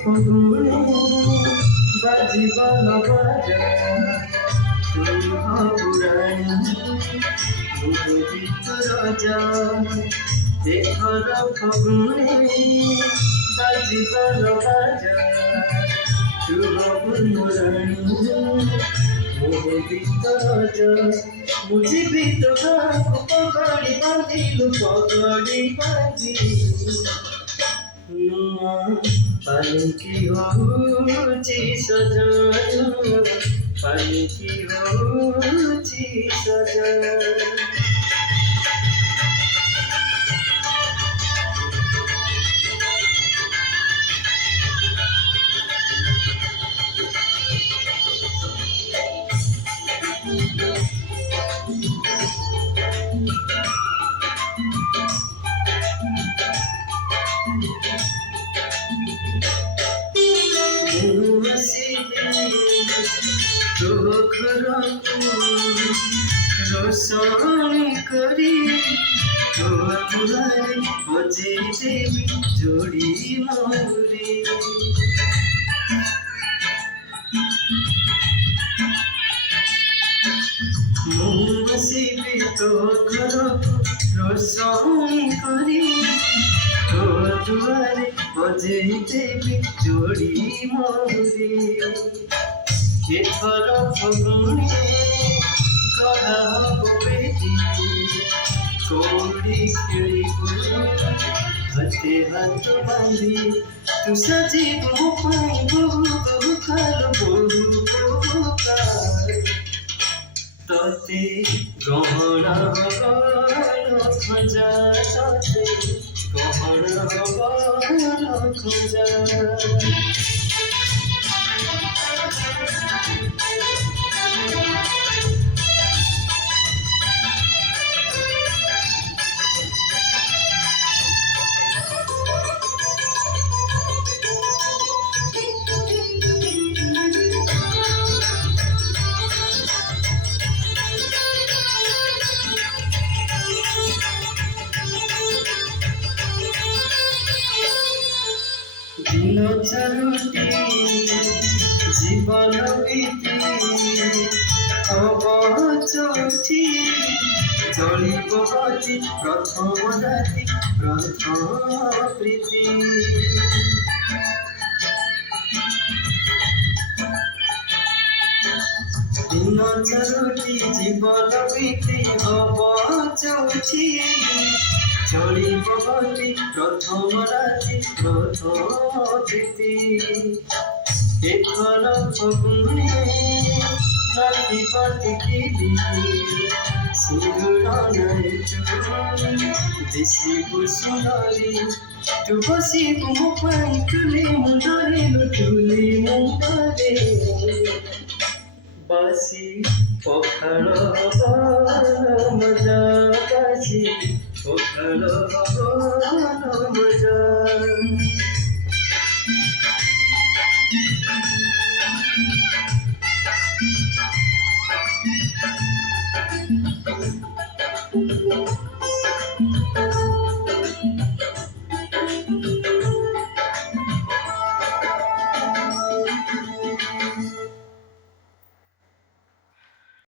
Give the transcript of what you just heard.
ফগুনে বাজিবা নবাজা তুই হবুরানি মুদিত রাজা এথর ফগুনে বাজিবা নবাজা তুই হবুরানি মুদিত রাজা মুজিবি তো গাঁକୁ ପଗଡ଼ି ବାନ୍ଧିଲୁ ପଗଡ଼ି ବାନ୍ଧିଲୁ ନୂଆ ପାଲିଙ୍କି ହଉଛି ସଜନ ପାଲିଙ୍କି ହଉଛି ସଜନ तो घरको रोशनी करी तो दुआरे बजे देवी जोड़ी मोरी मुसीबी तो घरको रोशनी करी तो दुआरे बजे देवी जोड़ी मोरी एथर फगुने गढ़ा हब बेटी कौड़ी खेलिबु हाथे हाथ बांधी तू सजीब मो पाई बहु बहु काल बहु काल तते गहना खजा तते गहना खजा दिन चारोटी जीवन बीती हब चौठी चलिब गति प्रथम राति प्रथम प्रीति दिन चारोटी जीवन बीती हब चौठी चलिब गति प्रथम राति प्रथम प्रीति एथर फगुने नाचिब टिकिली सिंदूर नाचु दिसिबु सुंदरी तू बसिबु मो पाई तुले मुंडरे तुले मुंडरे बासी पखाल मजा बासी पखाल मजा